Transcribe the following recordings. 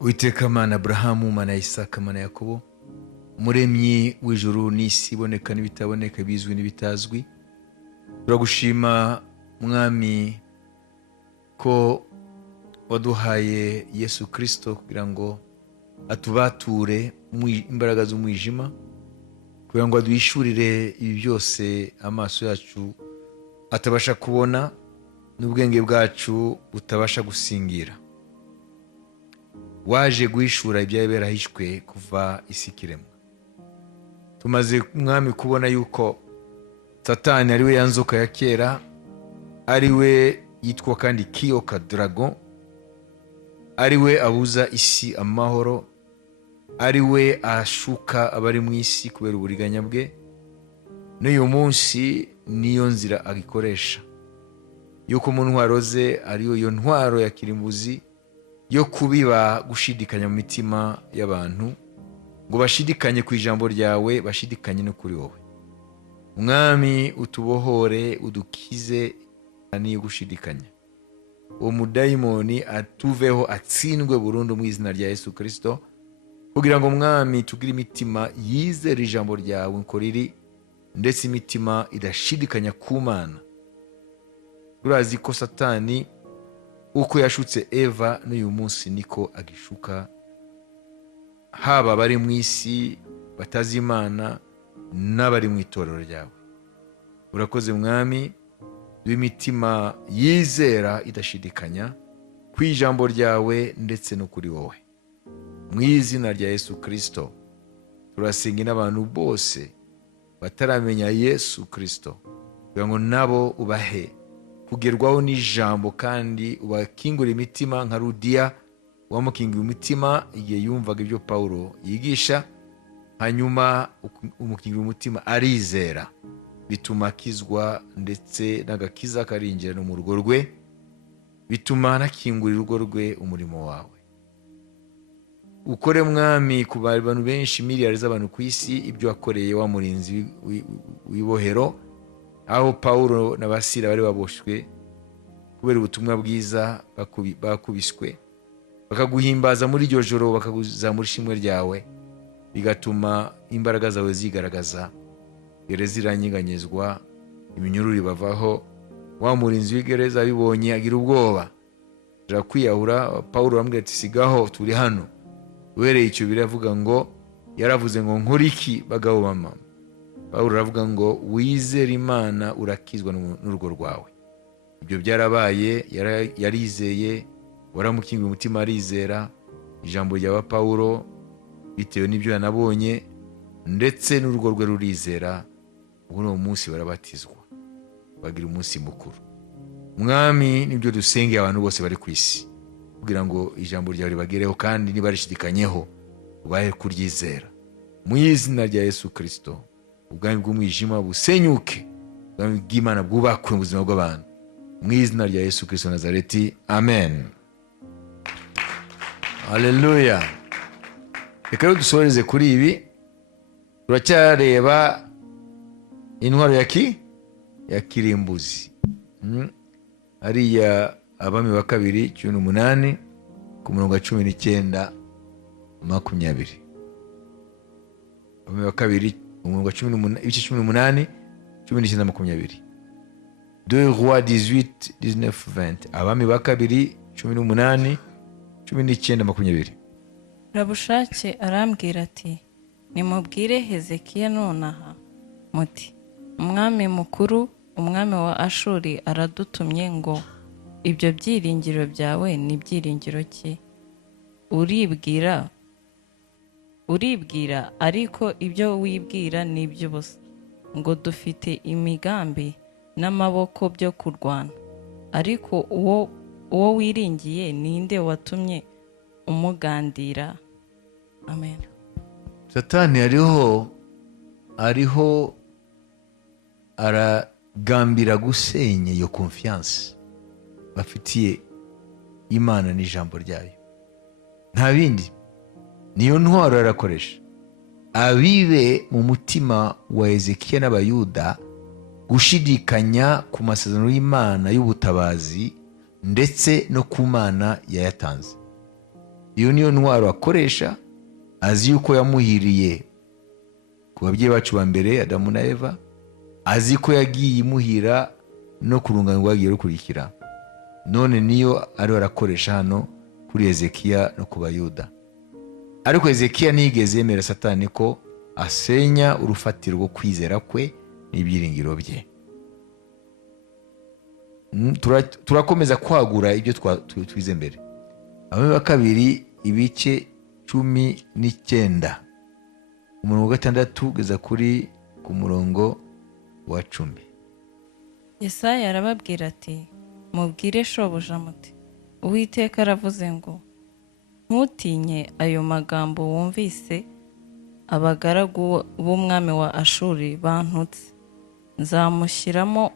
Uwiteka Mana Aburahamu, Mana Isaka, Mana Yakobo, umuremyi w'ijuru n'isi, iboneka n'ibitaboneka, bizwi n'ibitazwi, turagushima mwami ko waduhaye Yesu Kristo kugira ngo atubature imbaraga z'umwijima, kugira ngo aduhishurire ibi byose amaso yacu atabasha kubona n'ubwenge bwacu butabasha gusingira. Waje guhishura ibyari birahishwe kuva isi kiremwa. Tumaze mwami kubona yuko Satani ariwe ya nzoka ya kera, ariwe yitwa kandi kiyoka dragon, ariwe abuza isi amahoro, ariwe ashuka abari mu isi kubera uburiganya bwe. N'uyu munsi niyo nzira agikoresha, yuko mu ntwaro ze ariyo iyo ntwaro ya kirimbuzi yo kubiba gushidikanya mu mitima y'abantu, ngo bashidikanye ku ijambo ryawe, bashidikanye no kuri wowe. Mwami utubohore, udukize niyo gushidikanya. Uwo mudayimoni atuveho, atsindwe burundu mu izina rya Yesu Kristo, kugira ngo mwami tugire imitima yizera ijambo ryawe uko riri, ndetse imitima idashidikanya ku Mana. Turazi ko Satani uko yashutse Eva, n'uyu munsi niko agishuka, haba bari mu isi batazi Imana n'abari mu itorero ryawe. Urakoze mwami, w'imitima yizera idashidikanya ku ijambo ryawe ndetse no kuri wowe. Mu izina rya Yesu Kristo turasenga n'abantu bose bataramenya Yesu Kristo, kugira ngo nabo ubahe kugerwaho n'ijambo, kandi ubakingura imitima nka Rudiya wamukinguye umutima igihe yumvaga ibyo Pawulo yigisha, hanyuma umukingura umutima arizera, bituma akizwa, ndetse n'agakiza karinjira no mu rugo rwe, bituma anakingurira urugo rwe umurimo wawe. Ukore mwami ku bantu benshi, miliyari z'abantu ku isi, ibyo wakoreye wa murinzi w'ibohero, aho Pawulo na Basira bari baboshwe kubera ubutumwa bwiza, bakubiswe, bakaguhimbaza muri iryo joro, bakaguzamura ishimwe ryawe, bigatuma imbaraga zawe zigaragaza, gereza iranyeganyezwa, iminyururu ibavaho. Wa murinzi w'igereza abibonye agira ubwoba, aja kwiyahura. Pawulo aramubwira ati sigaho, turi hano. Uhereye icyo biravuga ngo yaravuze ngo nkora iki bagabo mama? Pawulo aravuga ngo wizere Imana urakizwa n'urugo rwawe. Ibyo byarabaye, yarizeye, waramukinguye umutima arizera ijambo rya Pawulo, bitewe n'ibyo yanabonye, ndetse n'urugo rwe rurizera. Ubu uwo munsi barabatizwa, bagira umunsi mukuru. Mwami, nibyo dusengeye abantu bose bari ku isi, kugira ngo ijambo ryawe ribagereho, kandi nibarishidikanyeho ubahe kuryizera. Mu izina rya Yesu Kristo ubwami bw'umwijima busenyuke, ubwami bw'Imana bwubakwe mu buzima bw'abantu. Mu izina rya Yesu Kristo Nazareti, amen. Haleluya. Reka rero dusoreze kuri ibi. Turacyareba intwaro ya kirimbuzi. Hariya Abami ba kabiri 18 ku murongo wa 19 20. Abami ba kabiri umurongo wa 18 19 20. 2 Rois 18 19 20. Abami ba kabiri 18 19 20. Rabushake arambwira ati nimubwire Hezekiya nonaha muti umwami mukuru, umwami wa Ashuri aradutumye ngo ibyo byiringiro byawe ni byiringiro ki? Uribwira ariko ibyo wibwira ni iby'ubusa, ngo dufite imigambi n'amaboko byo kurwana, ariko uwo wiringiye ninde watumye umugandira? Amen. Satani ariho aragambira gusenya iyo confiance bafitiye Imana n'ijambo ryayo. Nta bindi, niyo ntwaro arakoresha, abibe mu mutima wa Hezekiya n'Abayuda gushidikanya ku masezerano y'Imana y'ubutabazi, ndetse no ku Mana yayatanze. iyo niyo ntwaro akoresha. Azi yuko yamuhiriye ku babyeyi bacu ba mbere Adamu na Eva, azi ko yagiye imuhira no ku rungano rwagiye rukurikira, none niyo ariho arakoresha hano kuri Hezekiya no ku Bayuda. Ariko Hezekiya ntiyigeze yemera Satani ko asenya urufatiro rwo kwizera kwe n'ibyiringiro bye. Turakomeza kwagura ibyo twize mbere. Abami ba kabiri ibice 19 umurongo wa 6 ugeza ku murongo wa 10. Yesaya arababwira ati, mubwire shobuja muti, Uwiteka aravuze ngo, ntutinye ayo magambo wumvise abagaragu b'umwami wa Ashuri bantutse. Nzamushyiramo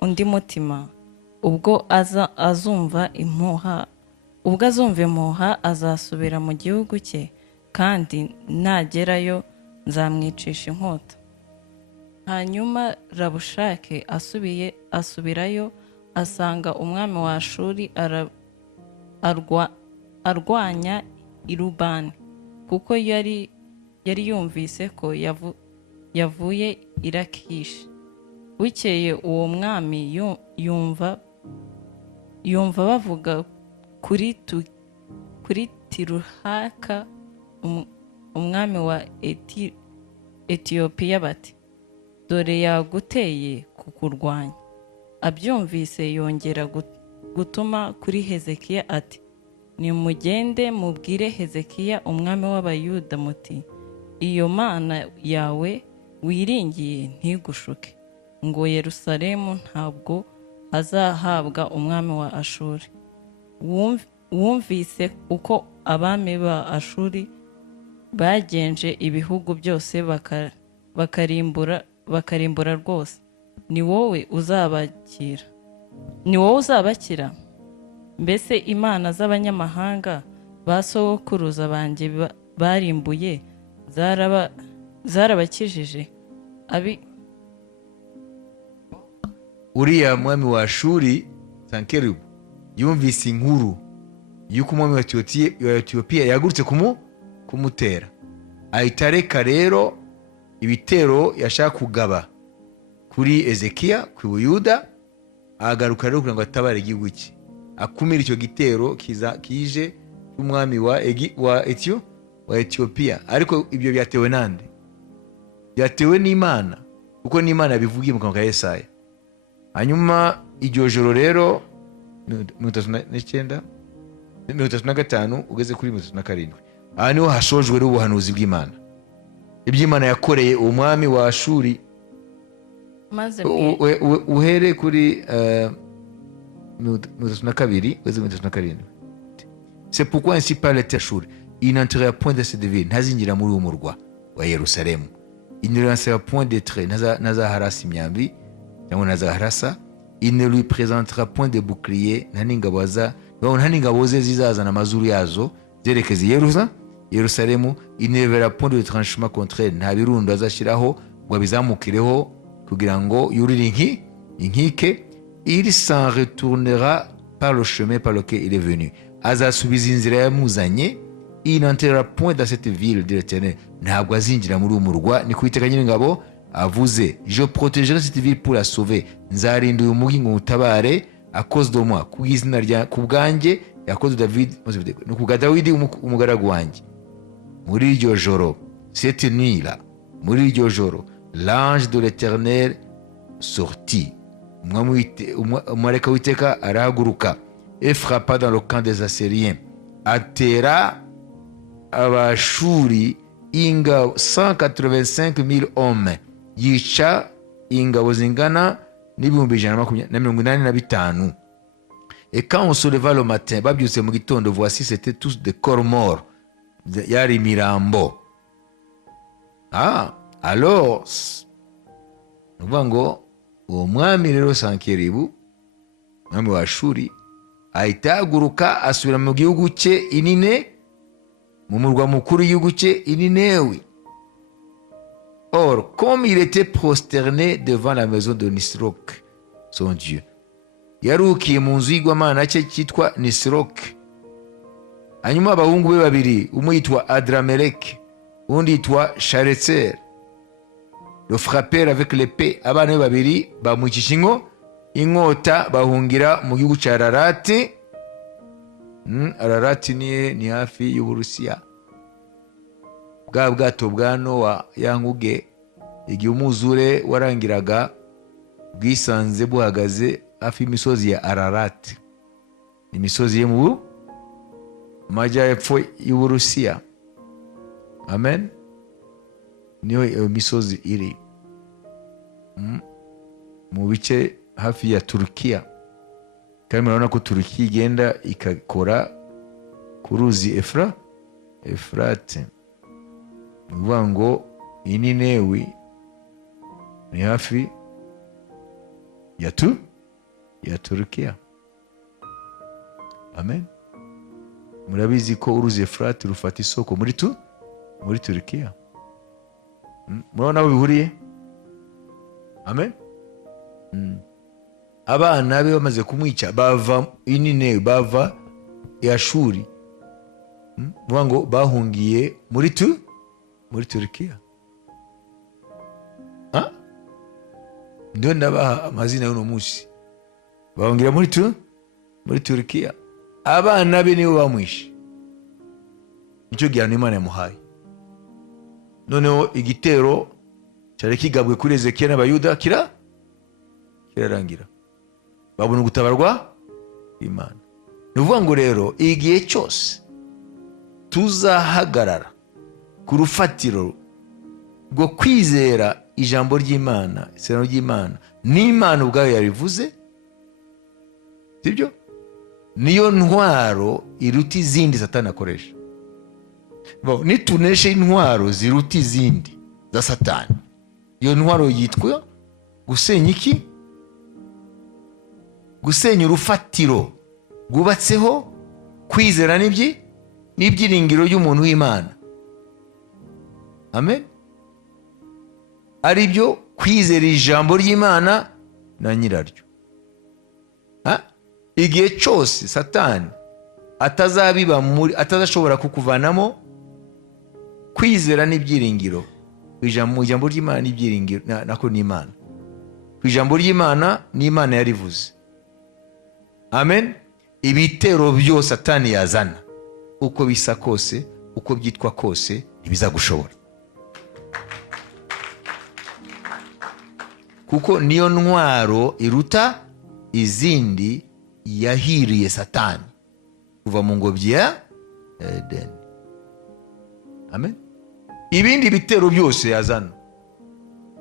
undi mutima, ubwo azumva impuha azasubira mu gihugu cye, kandi nagerayo nzamwicisha inkota. Hanyuma Rabushake asubirayo asanga umwami wa Ashuri arwanya Irubani, kuko yari yumvise ko yavuye i Lakishi. Bukeye uwo mwami yumva bavuga kuri Tiruhaka umwami wa Etiyopiya bati, dore yaguteye kukurwanya. Abyumvise yongera gutuma kuri Hezekiya ati, nimugende mubwire Hezekiya umwami w'Abayuda muti, iyo Mana yawe wiringiye ntigushuke, ngo Yerusalemu ntabwo azahabwa umwami wa Ashuri. Wumvise uko abami ba Ashuri bagenje ibihugu byose bakarimbura rwose. Ni wowe uzabakira. Mbese imana z'abanyamahanga ba sogokuruza banjye barimbuye zarabakijije? Uriya mwami wa Ashuri Sankeribu yumvise inkuru yuko umwami wa Etiyopiya yagurutse kumutera, ahita areka rero ibitero yashaka kugaba kuri Hezekiya ku Buyuda, agaruka rero kugira ngo atabare igihugu cye, akumira icyo gitero kije cy'umwami wa Etiyopiya. Ariko ibyo byatewe nande? Byatewe n'Imana, kuko n'Imana bivugiye mu kanwa ka Yesaya. Hanyuma iryo joro rero 35 ugeze kuri 37, aha niho hashojwe rero ubuhanuzi bw'Imana, iby'Imana yakoreye umwami wa Ashuri. Uhere kuri 32 ugeze 37. C'est pourquoi ainsi parle l'Éternel, il n'entrera point dans cette ville, ntazinjira muri uwo murwa wa Yerusalemu. Il ne lancera point de trait, ntazaharasa imyambi cyangwa ntazaharasa. Il ne lui présentera point de bouclier, nta n'ingabo ze zizazana amazuru yazo zerekeza Yerusalemu. Il ne verra point de tranchement contre elle, nta birundo azashyiraho ngo abizamukireho kugira ngo yurire inkike. Il s'en retournera par le chemin par lequel il est venu, azasubiza inzira yamuzanye. Il n'entrera point dans cette ville de l'Éternel, ntabwo azinjira muri uwo murwa, ni Uwiteka Nyiringabo avuze. Je protégerai cette ville pour la sauver, nzarinda uyu mugi ngo utabare, à cause de moi, kubw'izina rya kubwanjye, à cause de David, no kubwa Dawidi umugaragu wanjye. Muri iryo joro, cette nuit là, muri iryo joro, l'ange de l'Éternel sortit, umarayika w'Uwiteka arahaguruka, et frappa dans le camp des Assyriens, atera Abashuri ingabo 185,000 hommes, yica ingabo zingana n'ibihumbi 185. Et quand on se leva le matin, babyutse mu gitondo, voici c'était tous des corps morts, yari mirambo. Alors nuvuga ngo uwo mwami rero Sankeribu, mwami wa Ashuri, ahita ahaguruka asubira mu gihugu cye inine, mu murwa mukuru w'igihugu cye Ininewi. Or, comme il était prosterné devant la maison de Nisroch, son Dieu, yarukiye mu nzu y'igwamana cye cyitwa Nisroch, hanyuma abahungu be babiri, umwe yitwa Adramelek, undi yitwa Sharezer, le frappeur avec l'épée. Abana be babiri bamwicisha inkota, bahungira mu gihugu cya Ararati. Ararati ni hafi y'Uburusiya. Bwa bwato bwa Nowa, ya nguge, igihe umwuzure warangiraga, bwisanze buhagaze hafi y'imisozi ya Ararati. Imisozi yo mu majyepfo y'Uburusiya. Amen. Niyo iyo misozi iri mu bice hafi ya Turukiya. Kandi murabona ko Turukiya igenda ikakora ku ruzi Efurate. Ni ukuvuga ngo iyi Ninewi ni hafi ya Turukiya. Amen. Murabizi ko uruzi Efurate rufata isoko muri Turukiya. Murabona aho bihuriye? Amen. Abana be bamaze kumwica bava Ninewi, bava i Ashuri. Mvuga ngo bahungiye muri Turukiya. Ndio ndabaha amazina y'uno munsi. Bahungira muri Turukiya. Abana be nibo bamwishe. Nicyo gihano Imana yamuhaye. Noneho igitero cyari kigabwe kuri Ezekiya n'Abayuda kirarangira. Babona gutabarwa Imana. Ni ukuvuga ngo rero igihe cyose tuzahagarara ku rufatiro rwo kwizera ijambo ry'Imana, isezerano ry'Imana, n'Imana ubwayo yarivuze, sibyo? Niyo ntwaro iruta izindi Satani akoresha. Nitunesha intwaro ziruta izindi za Satani, iyo ntwaro yitwa gusenya iki? Gusenya urufatiro rwubatseho kwizera n'ibyiringiro y'umuntu w'Imana. Amen. Ari byo kwizera ijambo ry'Imana na nyiraryo. Igihe cyose Satani atazashobora kukuvanamo kwizera n'ibyiringiro mu ijambo ry'Imana n'ibyiringiro nako n'Imana, ku ijambo ry'Imana n'Imana yarivuze. Amen. Ibitero byose Satani yazana, uko bisa kose, uko byitwa kose, ntibizagushobora, kuko niyo ntwaro iruta izindi yahiriye Satani kuva mu ngobyi ya Edeni. Amen. Ibindi bitero byose yazana,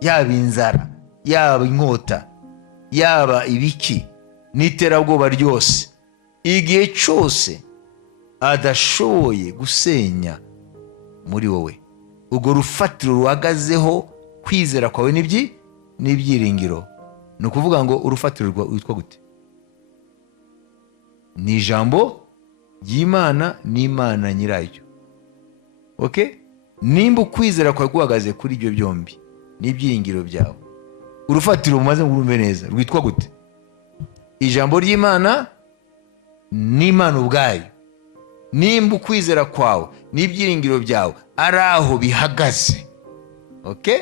yaba inzara, yaba inkota, yaba ibiki, n'iterabwoba ryose, igihe cyose adashoboye gusenya muri wowe urwo rufatiro ruhagazeho kwizera kwawe n'ibyiringiro, ni ukuvuga ngo urufatiro witwa gute? Ni ijambo ry'Imana n'Imana nyirayo. Okay? Nimba ukwizera kwawe guhagaze kuri ibyo byombi n'ibyiringiro byawe, urufatiro mumaze ngurumve neza rwitwa gute? Ijambo ry'Imana n'Imana ubwayo. Nimba ukwizera kwawe n'ibyiringiro byawe ari aho bihagaze, okay,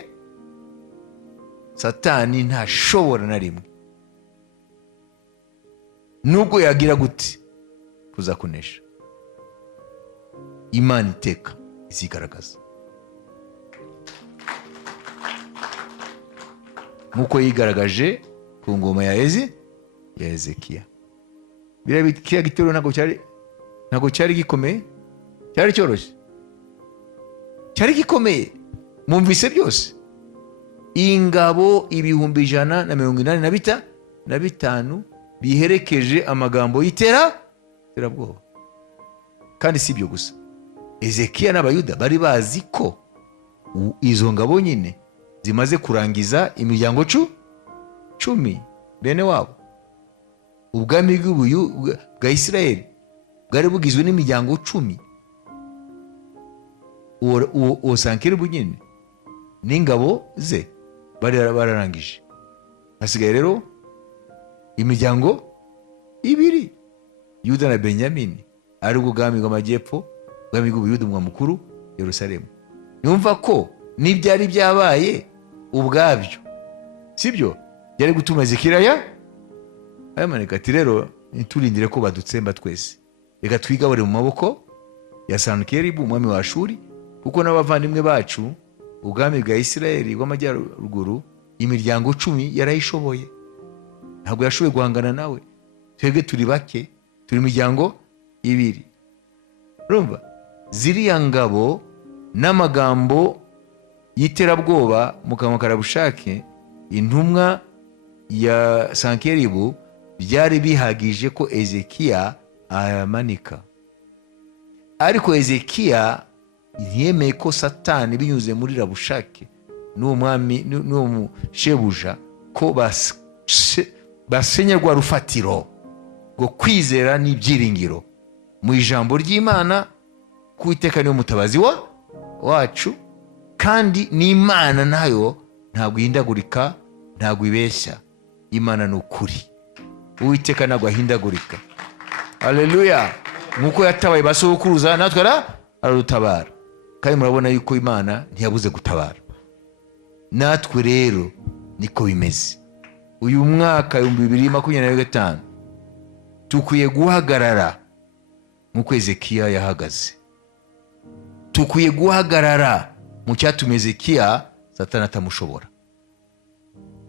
Satani ntashobora na rimwe, nubwo yagira gute, kuzakunesha. Imana iteka izigaragaza nk'uko yigaragaje ku ngoma ya Ezekiya. Kiriya gitero ntabwo cyari gikomeye, cyari cyoroshye, cyari gikomeye. Mwumvise byose, ingabo 185 biherekeje amagambo y'iterabwoba. Kandi si ibyo gusa, Ezekiya n'Abayuda bari bazi ko izo ngabo nyine zimaze kurangiza imiryango 10 bene wabo. Ubwami bwa Isirayeli bwari bugizwe n'imiryango 10. Uwo Sankeribu nyine n'ingabo ze bararangije. Hasigaye rero imiryango 2, Yuda na Benyamini. ari ubwami bw'amajyepfo, ubwami bw'ubuyuda, umurwa mukuru Yerusalemu. Yumva ko n'ibyari byabaye ubwabyo, sibyo, byari gutuma Hezekiya ayamanika ati rero ntiturindire ko badutsemba twese, reka twigabure mu maboko ya Sanakeribu umwami wa Ashuri, kuko n'abavandimwe bacu ubwami bwa Isirayeli bw'amajyaruguru imiryango 10 yarayishoboye, ntabwo yashoboye guhangana nawe. Twebwe turi bake, turi imiryango 2. urumva ziriya ngabo n'amagambo y'iterabwoba mu kanwa karabushake intumwa ya Sankeribu byari bihagije ko Hezekiya ayamanika. Ariko Hezekiya ntiyemeye ko Satani binyuze muri Rabushake n'uwo mwami n'uwo mushebuja ko basenyerwa rufatiro ngo kwizera n'ibyiringiro mu ijambo ry'Imana, ku Uwiteka niwe mutabazi wacu, kandi n'Imana nayo ntabwo ihindagurika, ntabwo ibeshya. Imana ni ukuri, Uwiteka ntabwo ahindagurika. Haleluya! Nkuko yatabaye basokuruza natwe aradutabara, kandi murabona yuko Imana ntiyabuze gutabara. Natwe rero niko bimeze. Uyu mwaka 2025 tukwiye guhagarara nkuko Hezekiya yahagaze. Tukwiye guhagarara mu cyatumye Hezekiya Satani atamushobora.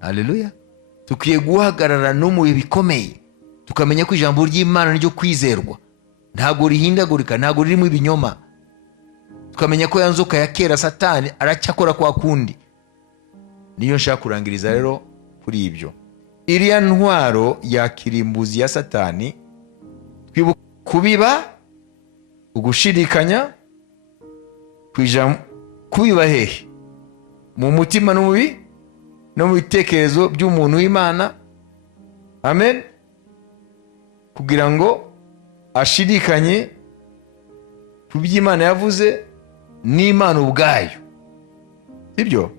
Haleluya! Tukwiye guhagarara no mu bikomeye, tukamenya ko ijambo ry'Imana niryo kwizerwa, ntabwo rihindagurika, ntabwo ririmo ibinyoma. Tukamenya ko yanzoka ya kera Satani aracyakora kwa kundi. Niyo nshaka kurangiriza rero kuri ibyo. Iriya ntwaro ya kirimbuzi ya Satani twibuka kubiba, ugushidikanya, kubiba hehe? Mu mutima no mu bitekerezo by'umuntu w'Imana. Amen. Kugira ngo ashidikanye ku by'Imana yavuze n'Imana ubwayo, sibyo?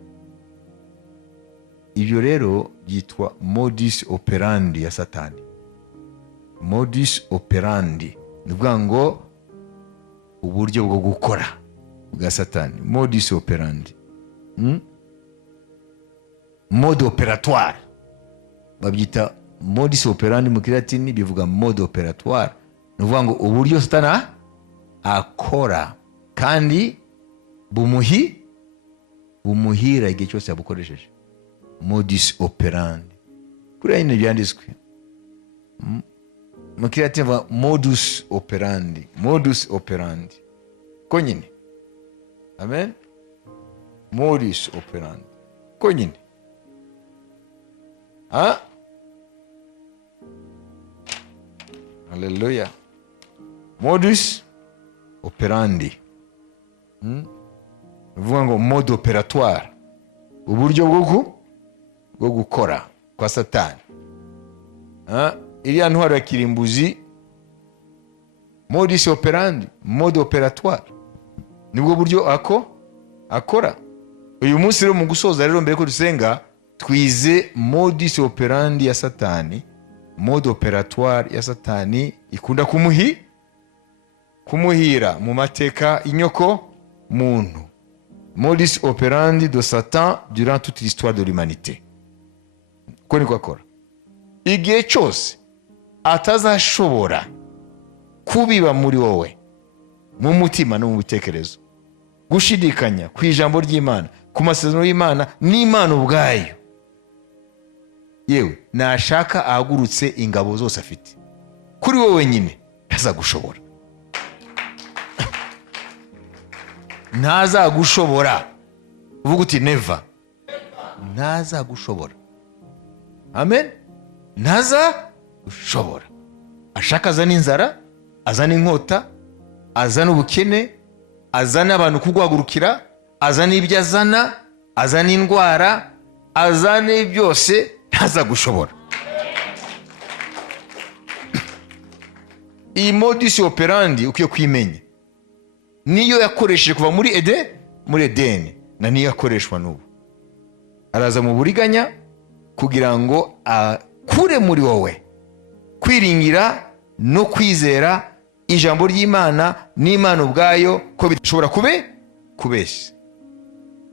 Ibyo rero byitwa modus operandi ya Satani. Modus operandi ni ukuvuga ngo uburyo bwo gukora bwa Satani. Modus operandi, mode operatoire babyita modus operandi mu Kilatini, bivuga mode operatoire. Ni ukuvuga ngo uburyo Satani akora kandi bumuhira igihe cyose yabukoresheje. Modus operandi kuriya nyine byanditswe mu Kilatini, bavuga modus operandi, modus operandi ko nyine. Amen. Modus operandi ko nyine. Haleluya! Modus operandi bivuga ngo mode operatoire, uburyo bwo gukora kwa Satani. Iriya ntwaro ya kirimbuzi, modus operandi, mode operatoire, nibwo buryo akora. Uyu munsi rero mu gusoza rero, mbere ko dusenga, twize modus operandi ya Satani, mode operatoire ya Satani ikunda kumuhira mu mateka inyoko muntu. Modus operandi de Satan durant toute l'histoire de l'humanité. Ko niko akora. Igihe cyose atazashobora kubiba muri wowe, mu mutima no mu bitekerezo, gushidikanya ku ijambo ry'Imana, ku masezerano y'Imana n'Imana ubwayo, yewe nashaka ahagurutse ingabo zose afite kuri wowe nyine, ntazagushobora. Ntazagushobora. Uvuga uti never. Ntazagushobora. Amen. Ntazagushobora. Ashaka azana inzara, azana inkota, azana ubukene, azana abantu kuguhagurukira, azana ibyo azana indwara, azana byose, ntazagushobora. Iyi modus operandi ukiye kwimenya, niyo yakoresheje kuva muri Edeni, na niyo yakoreshwa n'ubu. Araza mu buriganya kugira ngo akure muri wowe kwiringira no kwizera ijambo ry'Imana n'Imana ubwayo ko bidashobora kubeshya.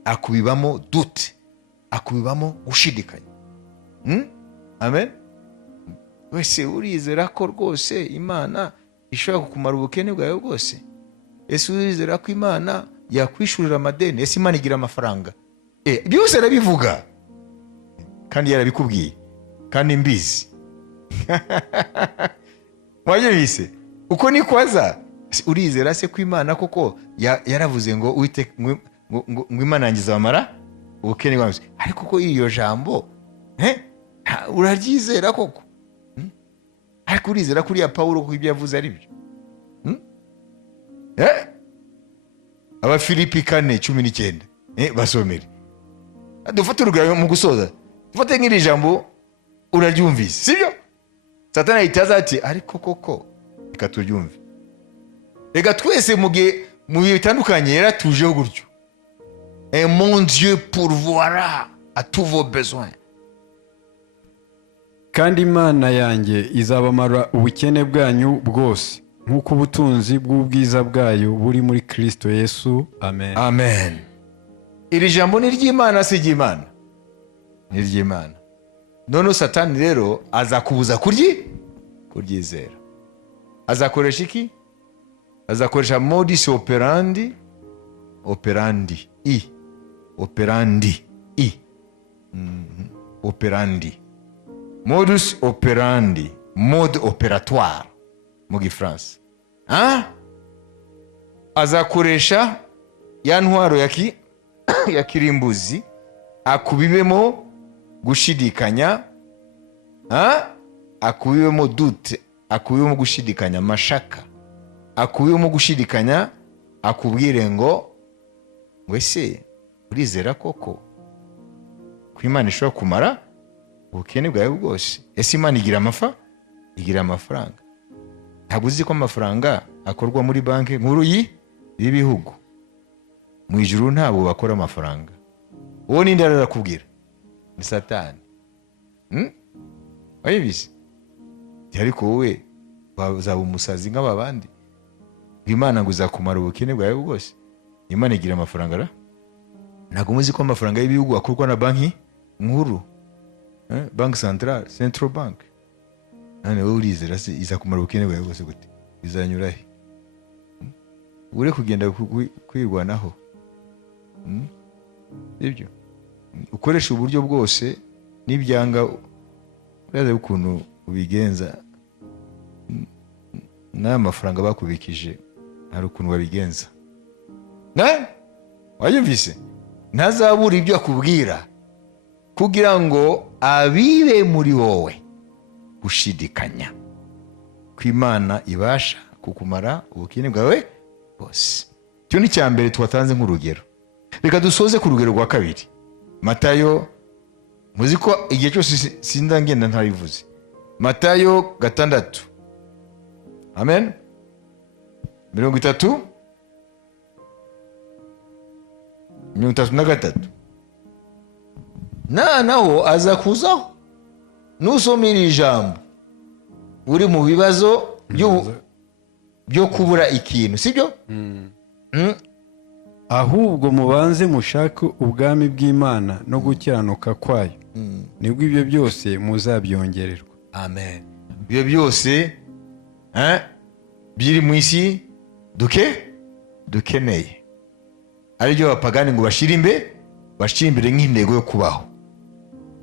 Akubibamo dute, akubibamo gushidikanya. Amen. Wese urizera ko rwose Imana ishobora kukumara ubukene bwawe bwose? Ese urizera ko Imana yakwishurira amadeni? Ese Imana igira amafaranga? Byose arabivuga kandi yarabikubwiye kandi mbizi. Waje bise uko nikwaza, urizera se ko Imana koko yaravuze ngo uwite ngo Imana yangiza amara ubukene bwawe? Ariko ko iyo jambo uraryizera koko? Ariko urizera kuri ya Paulo ko ibyo yavuze ari byo? Abafilipi 4:19 basomere. Dufate urugero mu gusoza, dufate nk'iri jambo uraryumvise, sibyo? Satani ahitaza ati ariko koko reka turyumve. Reka twese mu bihe bitandukanye yaratujeho gutyo. Et mon Dieu pourvoira à tous vos besoins. Kandi Imana yanjye izabamara ubukene bwanyu bwose nk'uko ubutunzi bw'ubwiza bwayo buri muri Kristo Yesu. Amen. Amen. Iri jambo ni ry'Imana, si ry'Imana? Ni ry'Imana. None Satani rero azakubuza kuryizera. Azakoresha iki? Azakoresha modus operandi. Modus operandi, mode operatoire mu Gifaransa. Azakoresha ya ntwaro ya kirimbuzi akubibemo gushidikanya, akubibemo dute, akubibemo gushidikanya, mashaka, akubibemo gushidikanya, akubwire ngo wese urizera koko ko Imana ishobora kumara ubukene bwawe bwose? Ese Imana igira amafaranga? Ntabwo uzi ko amafaranga akorwa muri banki nkuru y'ibihugu? Mu ijuru ntabwo bakora amafaranga. Uwo ninde arakubwira? Ni Satani. Wayibize? Ariko wowe wazaba umusazi nk'abandi. Imana ngo izakumara ubukene bwawe bwose? Imana igira amafaranga ra? Ntabwo muzi ko amafaranga y'ibihugu akorwa na banki nkuru, banki centrale, central bank. None wowe urizera se izakumara ubukene bwawe bwose gute? Bizanyura he? Ure kugenda kwirwanaho. Ibyo ukoresha uburyo bwose n'ibyanga uraza ukuntu ubigenza. N'aya mafaranga bakubikije hari ukuntu wabigenza. Wayumvise? Ntazabura ibyo akubwira kugira ngo abibe muri wowe gushidikanya ko Imana ibasha kukumara ubukene bwawe bwose. Cyo ni cyambere twatanze nk'urugero. Reka dusoze ku rugero rwa kabiri. Matayo, muzi ko igihe cyose sindangenda ntabivuze. Matayo 6. Amen. 33 naho aza kuzaho nusomera ijambo uri mu bibazo byo kubura ikintu, sibyo? Ahubwo mubanze mushake ubwami bw'Imana no gukiranuka kwayo, nibwo ibyo byose muzabyongererwa. Amen. Ibyo byose biri mu isi dukeneye, ari byo abapagani ngo bashire imbere nk'intego yo kubaho.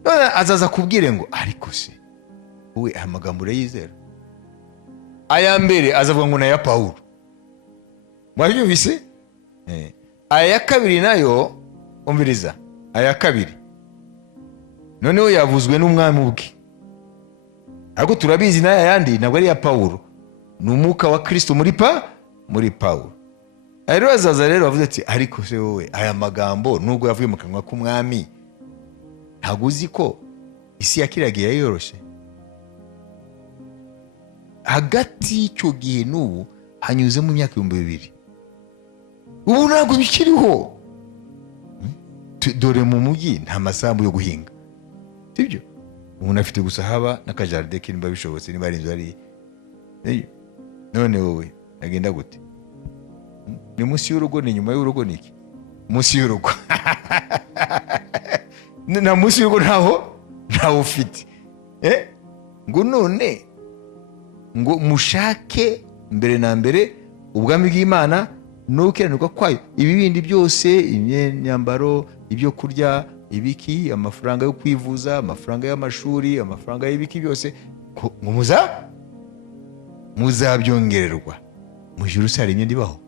None azaza kubwire ngo ariko se wowe aya magambo urayizera? Aya mbere azavuga ngo na ya Paulo. Mwabyumvise? Aya kabiri nayo umviriza. Aya kabiri noneho yavuzwe n'umwami ubwe, ariko turabizi n'aya yandi ntabwo ari ya Paulo, ni umwuka wa Kristo muri Paulo. Rero azaza rero avuze ati ariko se wowe aya magambo nubwo yavuye mu kanwa k'umwami, ntabwo uzi ko isi yakiragiye yoroshye? Hagati y'icyo gihe n'ubu hanyuzemo imyaka 2000. Ubu ntabwo bikiriho. Dore mu mujyi nta masambu yo guhinga, sibyo? Umuntu afite gusa haba n'akajaride k'imba bishobotse niba ari inzu ari. None wowe agenda gute? Ni munsi y'urugo, ni nyuma y'urugo, ni iki? Munsi y'urugo. Na munsi y'urugo ntaho ufite. Ngo none ngo mushake mbere na mbere ubwami bw'Imana no gukiranirwa kwayo, ibi bindi byose, imyambaro, ibyo kurya, ibiki, amafaranga yo kwivuza, amafaranga y'amashuri, amafaranga y'ibiki byose, ngo muzabyongererwa. Mu ijuru se hari imyenda ibaho?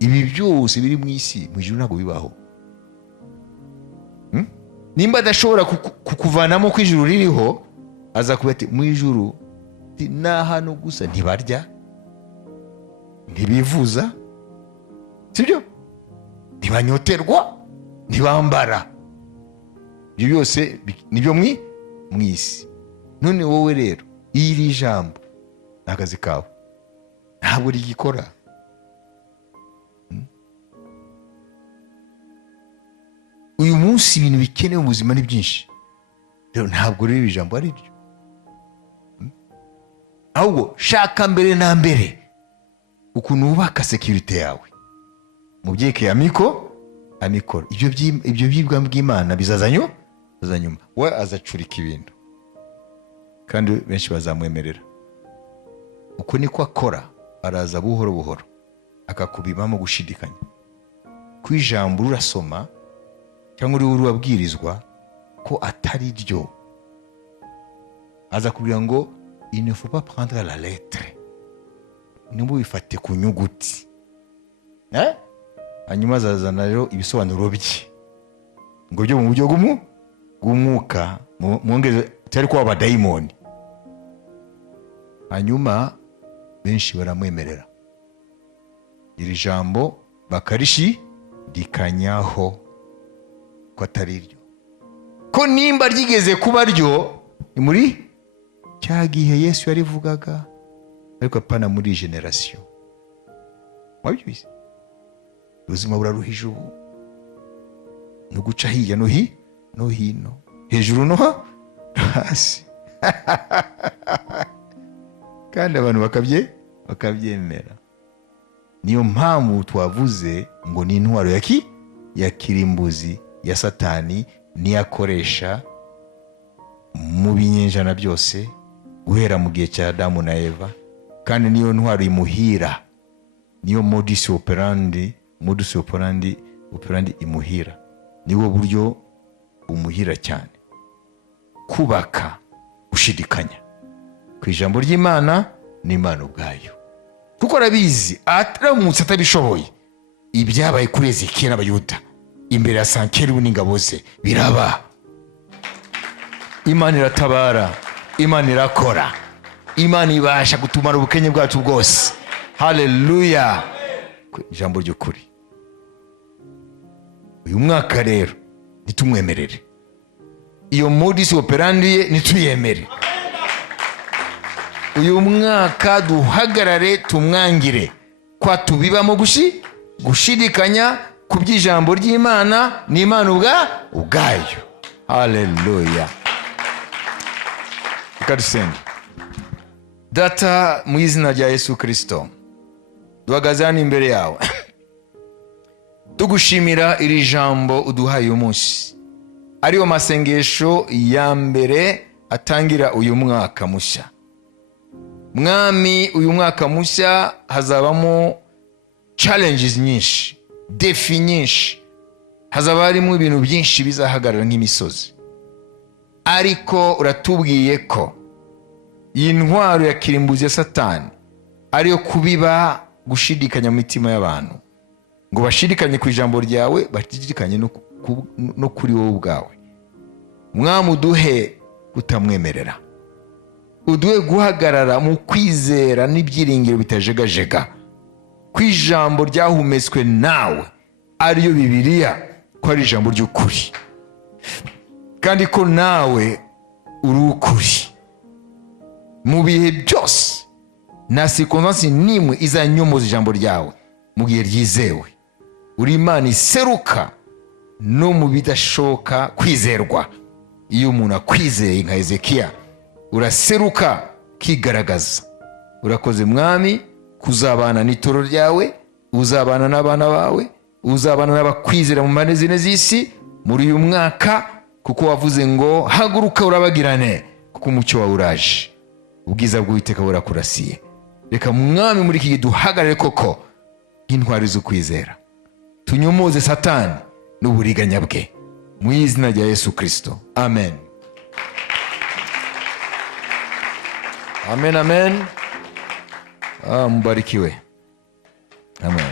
Ibi byose biri mu isi mu ijuru ntabwo bibaho. Nimba adashobora kukuvanamo ko ijuru ririho, aza kuba ati mu ijuru ni ahantu gusa, ntibarya, ntibivuza, sibyo? Ntibanyoterwa, ntibambara. Ibyo byose nibyo mu isi. None wowe rero, iri jambo ni akazi kawe, ntabwo rigikora. Uyu munsi ibintu bikenewe mu buzima ni byinshi, rero ntabwo rero iri jambo ari ryo. Ahubwo shaka mbere na mbere ukuntu wubaka security yawe mu byerekeye amikoro. Ibyo by'ubwami bw'Imana bizaza nyuma. We azacurika ibintu kandi benshi bazamwemerera. Uko niko akora, araza buhoro buhoro akakubimamo gushidikanya ku ijambo urasoma cyangwa uri urabwirizwa ko atari ryo. Aza kubwira ngo il ne faut pas prendre la lettre, ntibifate ku nyuguti. Hanyuma azazana rero ibisobanuro bye ngo byo mu buryo bw'umwuka, mwongeze cyari ko abadayimoni. Hanyuma benshi baramwemerera iri jambo, bakarikanyaho ko atari ryo, ko nimba ryigeze kuba ryo ni muri cya gihe Yesu yarivugaga, ariko apana muri generation. Wabyise ubuzima buraruhije ubu, no guca hirya no hino, hejuru no hasi. Kandi abantu bakabyemera. Niyo mpamvu twavuze ngo ni intwaro ya kirimbuzi ya Satani, niyakoresha mu binyejana byose guhera mu gihe cya Adamu na Eva. Kandi niyo ntwaro imuhira, niyo modus operandi imuhira, niwo buryo umuhira cyane. Kubaka gushidikanya ku ijambo ry'Imana n'Imana ubwayo, kuko arabizi aramutse atabishoboye ibyabaye kuri Ezekiya n'Abayuda imbere ya Sankeribu n'ingabo ze biraba. Imana iratabara, Imana irakora, Imana ibasha gutumara ubukenye bwacu bwose. Haleluya! Ijambo ry'ukuri. Uyu mwaka rero nitumwemerere iyo modus operandi ye, nituyemere. Uyu mwaka duhagarare tumwangire kwa tubibamo gushidikanya ku by'ijambo ry'Imana n'Imana ubwayo. Haleluya! Kadusenge. Data, mu izina rya Yesu Kristo, duhagaze hano imbere yawe tugushimira iri jambo uduhaye uyu munsi, ariyo masengesho ya mbere atangira uyu mwaka mushya. Mwami, uyu mwaka mushya hazabamo challenges nyinshi, defi nyinshi, hazaba harimo ibintu byinshi bizahagarara nk'imisozi. Ariko uratubwiye ko iyi ntwaro ya kirimbuzi ya Satani ariyo kubiba gushidikanya mu mitima y'abantu, ngo bashidikanye ku ijambo ryawe, bashidikanye no kuri wowe ubwawe. Mwami, uduhe kutamwemerera, uduhe guhagarara mu kwizera n'ibyiringiro bitajegajega ku ijambo ryahumetswe nawe, ariyo Bibiliya, ko ari ijambo ry'ukuri, kandi ko nawe uri ukuri. Mu bihe byose nta circonstance n'imwe izanyomoza ijambo ryawe mu gihe ryizewe. Uri Imana iseruka no mu bidashoboka kwizerwa. Iyo umuntu akwizeye nka Ezekiya, uraseruka ukigaragaza. Urakoze mwami kuzabana n'itoro ryawe, uzabana n'abana bawe, uzabana n'abakwizera mu mpande zine z'isi muri uyu mwaka, kuko wavuze ngo haguruka urabagirane kuko umucyo wawe uraje, ubwiza bw'Uwiteka burakurasiye. Reka mwami muri iki gihe duhagarare koko nk'intwari z'ukwizera, tunyomoze Satani n'uburiganya bwe mu izina rya Yesu Kristo, amen. Amen, amen. Mubarikiwe. Amen.